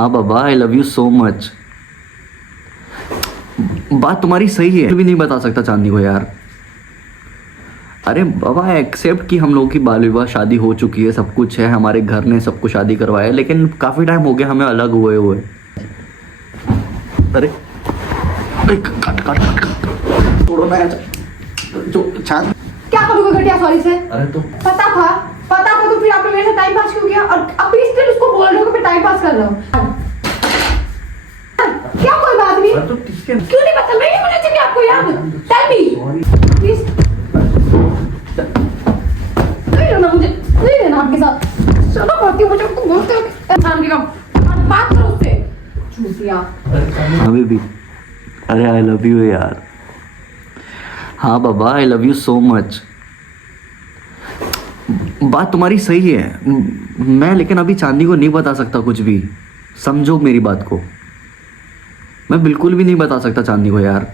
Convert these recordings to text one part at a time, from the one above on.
हाँ बाबा, I love you so much. बात तुम्हारी सही है, भी नहीं बता सकता चांदनी को यार। अरे बाबा, एक्सेप्ट कि हम लोगों की बाल विवाह शादी हो चुकी है, सब कुछ है, हमारे घर ने सबको शादी करवाया, लेकिन काफी टाइम हो गया हमें अलग हुए हुए। अरे कट कट कट छोड़ो ना जो चांद। क्या करोगे घटिया सॉरी से? अरे तो पता था तो फिर आपने मेरे से टाइम पास क्यों किया? और अभी स्टिल उसको बोल रहे हो कि मैं टाइम पास कर रहा हूँ। क्या कोई बात नहीं? तो क्यों नहीं पता? मैं मुझे चाहिए आपको यार। Tell me please. नहीं रहना मुझे, नहीं रहना आपके साथ। चलो बाकी मुझे आपको बोलते हो शाम की बात करो उससे। चूतिया। अभी भी अरे आई लव यू यार। हाँ बाबा, I love you so much. बात तुम्हारी सही है, मैं लेकिन अभी चांदनी को नहीं बता सकता कुछ भी। समझो मेरी बात को, मैं बिल्कुल भी नहीं बता सकता चांदनी को यार।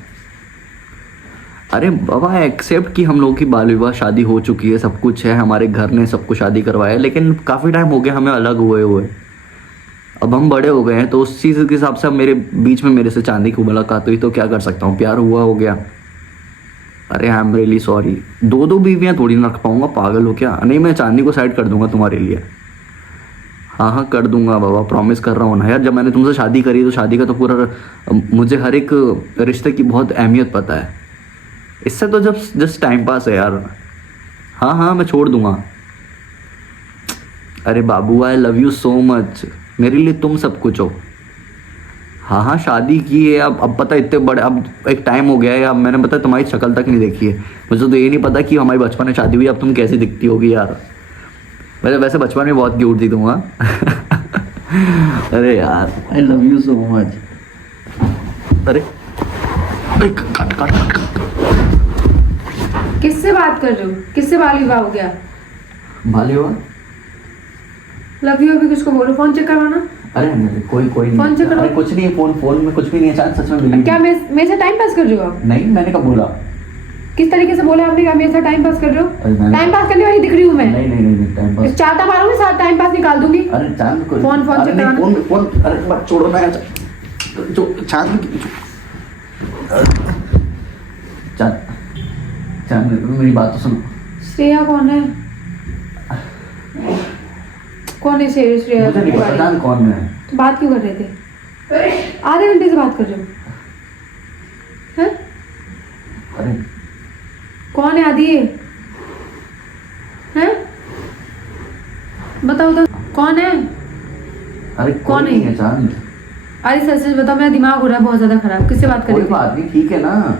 अरे बाबा, एक्सेप्ट कि हम लोगों की बाल विवाह शादी हो चुकी है, सब कुछ है, हमारे घर ने सबको शादी करवाया, लेकिन काफ़ी टाइम हो गया हमें अलग हुए हुए। अब हम बड़े हो गए हैं, तो उस चीज़ के हिसाब से अब मेरे बीच में मेरे से चांदनी की मुलाकात हुई, तो क्या कर सकता हूँ, प्यार हुआ हो गया। अरे आई एम रियली सॉरी। दो बीवियाँ थोड़ी ना रख पाऊंगा, पागल हो क्या? नहीं, मैं चांदनी को साइड कर दूंगा तुम्हारे लिए। हाँ कर दूंगा बाबा, प्रॉमिस कर रहा हूँ ना यार। जब मैंने तुमसे शादी करी तो शादी का तो पूरा मुझे हर एक रिश्ते की बहुत अहमियत पता है। इससे तो जब जस्ट टाइम पास है यार। हाँ मैं छोड़ दूंगा। अरे बाबू, I love you so much. मेरे लिए तुम सब कुछ हो। हाँ शादी की है, अब पता इतने बड़े, अब एक टाइम हो गया है, अब मैंने पता तुम्हारी शक्ल तक नहीं देखी है। मुझे तो ये नहीं पता कि हमारी बचपन में शादी हुई, अब तुम कैसी दिखती होगी यार। वैसे बचपन में बहुत क्यूट थी तुम। अरे यार, आई लव यू सो मच। अरे कट कट कट। किससे बात कर रहे हो? किससे बाल विवाह हो गया? भाले हुआ। लव यू अभी किसको बोलो? फोन चेक करवाना। अरे कोई नहीं। फोन चेक करो। अरे कुछ नहीं है, फोन में कुछ भी नहीं है। चांद सच में बिलीव क्या मेरे से टाइम पास कर रहे हो आप? नहीं, मैंने कब बोला? किस तरीके से बोला आपने? क्या मेरे से टाइम पास कर रहे हो? टाइम पास करने वाली दिख रही हूँ मैं? नहीं टाइम पास। चाटा मारूंगी, साथ टाइम पास निकाल दूंगी। अरे चांद को फोन चेक करवाना। फोन अरे मत छोड़ो ना जो चांद मेरी बात तो सुनो। श्रेया कौन है? कौन है श्रेया? मुझे नहीं पता चांद कौन है। तो बात क्यों कर रहे थे? आधे घंटे से बात कर रहे हो? हैं? अरे कौन है आदि? हैं? बताओ तो कौन है? अरे कौन है चांद? अरे सच बताओ, मेरा दिमाग हो रहा है बहुत ज्यादा खराब। किससे बात कर रही कोई थी? बात नहीं, ठीक है ना।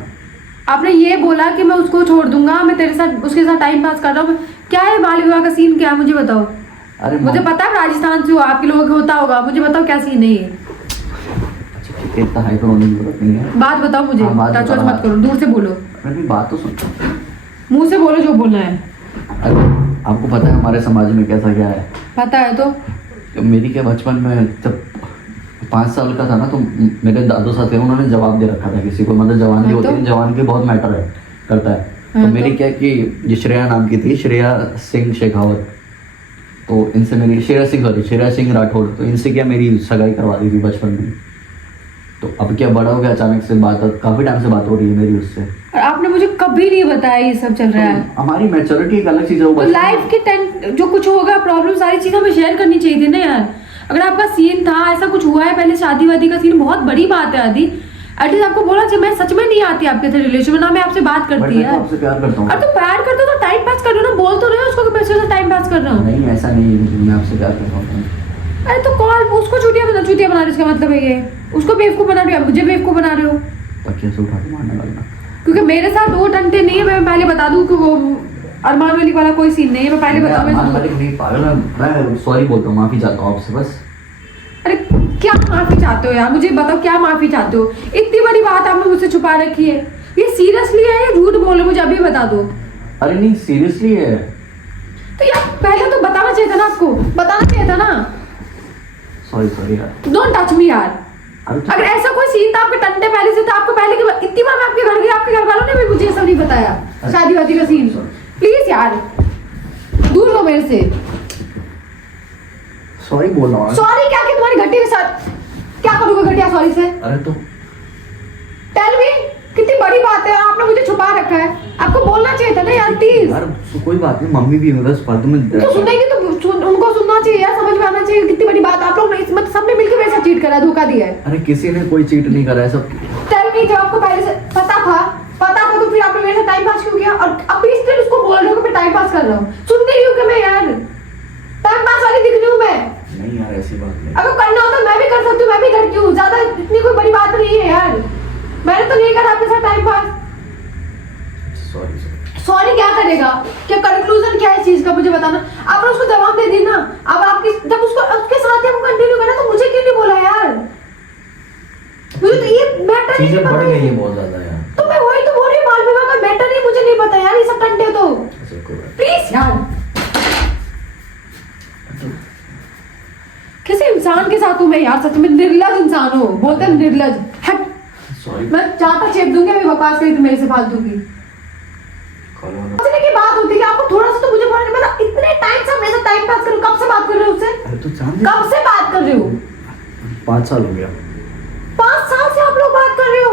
आपने ये बोला कि मैं उसको छोड़ दूंगा, मैं तेरे साथ उसके साथ टाइम पास कर रहा हूँ। क्या है बाल विवाह का सीन? क्या है मुझे बताओ। अरे मुझे पता है राजस्थान से हो, आपके लोगों को होता होगा। मुझे बताओ क्या सीन है ये? इतना हाइपर होने की जरूरत नहीं है। बात बताओ मुझे। टच वच मत करो, दूर से बोलो। अरे बात तो सुन। मुंह से बोलो जो बोलना है। अरे आपको पता है हमारे समाज में कैसा क्या है? पता है तो? मेरी क्या बचपन में जब 5 साल का था ना, तो मेरे दादू साहब थे, उन्होंने जवाब दे रखा था किसी को, मतलब जवान की होती है, जवान के बहुत मैटर है करता है। तो मेरी क्या कि ये श्रेया नाम की थी, श्रेया सिंह शेखावत। तो इनसे मेरी श्रेया सिंह राठौर, तो इनसे क्या मेरी सगाई करवा दी थी बचपन में। तो अब क्या बड़ा हो गया, अचानक से बात, काफी टाइम से बात हो रही है मेरी उससे। और आपने मुझे कभी नहीं बताया ये सब चल रहा है। हमारी मैच्योरिटी एक अलग चीज है। तो लाइफ के जो कुछ होगा, प्रॉब्लम, सारी चीजें हमें शेयर करनी चाहिए थी ना यार। अगर आपका सीन था, ऐसा कुछ हुआ है पहले, शादी वादी का सीन, बहुत बड़ी बात है आदि। एटलीस्ट आपको बोला चाहिए। मैं सच में नहीं आती आपके साथ रिलेशन में, ना मैं आपसे बात करती है। आपसे प्यार करता हूँ। और तुम प्यार करते हो तो टाइम पास कर रहे हो ना, बोल तो रहे हो उसको कि मैं उसके साथ टाइम पास कर रहा हूँ। नहीं ऐसा नहीं है, मैं आपसे प्यार करता हूँ। अरे तो कौन उसको चूतिया बना रहे हो? इसका मतलब है ये उसको बेवकूफ बना रहे हो, मुझे बेवकूफ बना रहे हो। तकिया से उठा के मारने लगना। क्योंकि मेरे साथ वो टंटे नहीं है। मैं पहले बता दूं कि वो अरमान मलिक वाला कोई सीन नहीं है। मैं पहले बता अरमान मलिक नहीं, पागल। मैं सॉरी बोलता हूँ, माफी चाहता हूँ आपसे बस। अरे क्या माफी चाहते हो यार? मुझे बताओ क्या माफी चाहते हो? इतनी बड़ी बात आपने मुझसे छुपा रखी है। ये सीरियसली है या झूठ बोल रहे हो? मुझे अभी बता दो। अरे नहीं, सीरियसली है। तो यार पहले तो बताना चाहिए था ना, आपको बताना चाहिए था ना। सॉरी यार। डोंट टच मी यार। अगर ऐसा कोई सीन था आपके टंटे पहले से, तो आपको पहले की इतनी बार मैं आपके घर गई, आपके घर वालों ने भी मुझे सब नहीं बताया शादी वादी का सीन। प्लीज यार दूर हो मेरे से। सॉरी बोल रहा हूँ। सॉरी क्या कि तुम्हारी घटी के साथ सॉरी से? अरे तो टेल मी, कितनी बड़ी बात है, आपने मुझे छुपा रखा है, आपको बोलना चाहिए था ना यार प्लीज। यार कोई बात नहीं, मम्मी भी उधर फालतू में तो सुनेंगे तो उनको सुनना चाहिए यार, समझ में आना चाहिए कितनी बड़ी बात। आप लोग ने इसमें सबने मिलकर मेरे साथ चीट करा, धोखा दिया है। अरे किसी ने कोई चीट नहीं करा है, सब टेल मी, जब आपको पहले से पता था तो फिर आपने मेरे साथ टाइम पास क्यों किया? और अभी स्टिल उसको बोल रहे हो कि मैं टाइम पास कर रहा हूँ। सुन नहीं रही हूँ कि मैं यार टाइम पास वाली दिख रही हूँ मैं? नहीं यार ऐसी बात नहीं। अगर करना होता मैं भी कर सकती हूँ, मैं भी करती हूँ, ज्यादा इतनी कोई बड़ी बात नहीं है यार। मैंने तो नहीं करा आपके साथ टाइम पास। सॉरी सॉरी क्या करेगा? क्या कंक्लूजन क्या है इस चीज का मुझे बताना। आपने उसको जवाब दे दी ना, अब आपकी जब उसको उसके साथ ही आपको कंटिन्यू करना तो मुझे क्यों नहीं बोला यार? मुझे तो ये मैटर नहीं चीजें पता। बढ़ गई है बहुत ज्यादा यार। तो मैं वही तो बोल रही हूँ, बाल विवाह का मैटर नहीं, मुझे नहीं पता यार ये सब टंटे तो। अच्छा कोई बात प्लीज यार, नहीं। किसी इंसान के साथ हूँ मैं यार, सच में निर्लज इंसान हूँ, बोलते हैं निर्लज। हट, सॉरी। मैं चाहता चेप दूंगी अभी बकवास करी तो मेरे से फालतू की। सोचने की बात होती है कि आपको थोड़ा सा तो मुझे बोलने मतलब इतने टाइम से मेरे साथ टाइम पास करूँ। कब से बात कर रहे हो उससे? अरे तो चांदी कब से बात कर रहे हो? 5 साल हो गया। 5 साल से आप लोग बात कर रहे हो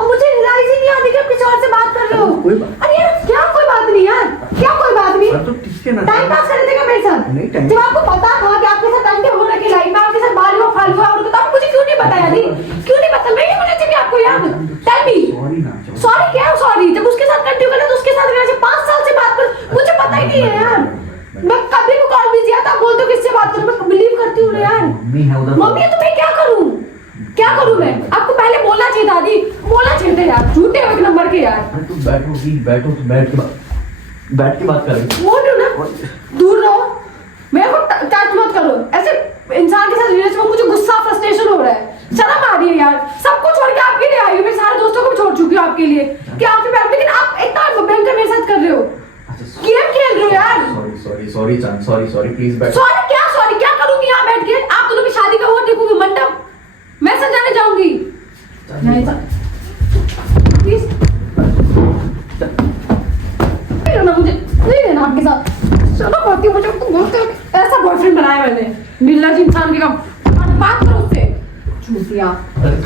और मुझे रियलाइज ही नहीं आती कि आप किसी और से बात कर रहे हो। कोई बात- अरे यार क्या कोई बात नहीं यार, क्या कोई बात नहीं? अरे तो ठीक है ना। टाइम पास कर देगा मेरे साथ? नहीं, टाइम- जब आपको पता था कि आपके साथ अंडे होने की लाइन में आपके साथ बाल हुआ फाल हुआ और तो आप मुझे क्यों नहीं बताया? दी क्यों नहीं पता? नहीं मुझे चाहिए आपको यार। टेल मी, सॉरी ना। सॉरी क्या सॉरी? जब उसके साथ कंटिन्यू करना तो उसके साथ रहना चाहिए। 5 साल से बात कर, मुझे पता ही नहीं है यार। मैं कभी भी कॉल बिजी आता बोल दो किससे बात करूं, मैं बिलीव करती हूँ ना यार। मम्मी है उधर। मम्मी तो मैं क्या करूं? क्या करूं मैं? आपको पहले बोलना चाहिए दादी, बोलना चाहिए था यार। झूठे हो एक नंबर के यार। अरे तू बैठो प्लीज, बैठो तो बैठ के बात करें। बोल रही हूं ना, दूर रहो, मेरे को टच मत करो। ऐसे इंसान के साथ रिलेशन में मुझे गुस्सा फ्रस्ट्रेशन हो रहा है, शर्म आ रही है यार। सब कुछ छोड़ के आपके लिए आई हूँ, मैं सारे दोस्तों को भी छोड़ चुकी हूँ आपके लिए कि आपसे प्यार, लेकिन आप इतना भयंकर मेरे साथ कर रहे हो, गेम खेल रहे हो यार। सॉरी चांद, सॉरी प्लीज बैठ। सॉरी क्या करूंगी यहाँ बैठ के? आप दोनों की शादी का वो देखूंगी, मंडप मैं सजाने जाऊंगी। प्लीज नहीं रहना, मुझे नहीं रहना आपके साथ। चलो कहती हूँ, मुझे तो बोलते हो ऐसा बॉयफ्रेंड बनाया मैंने निर्लज इंसान के काम। बात करो उससे, झूठिया। अरे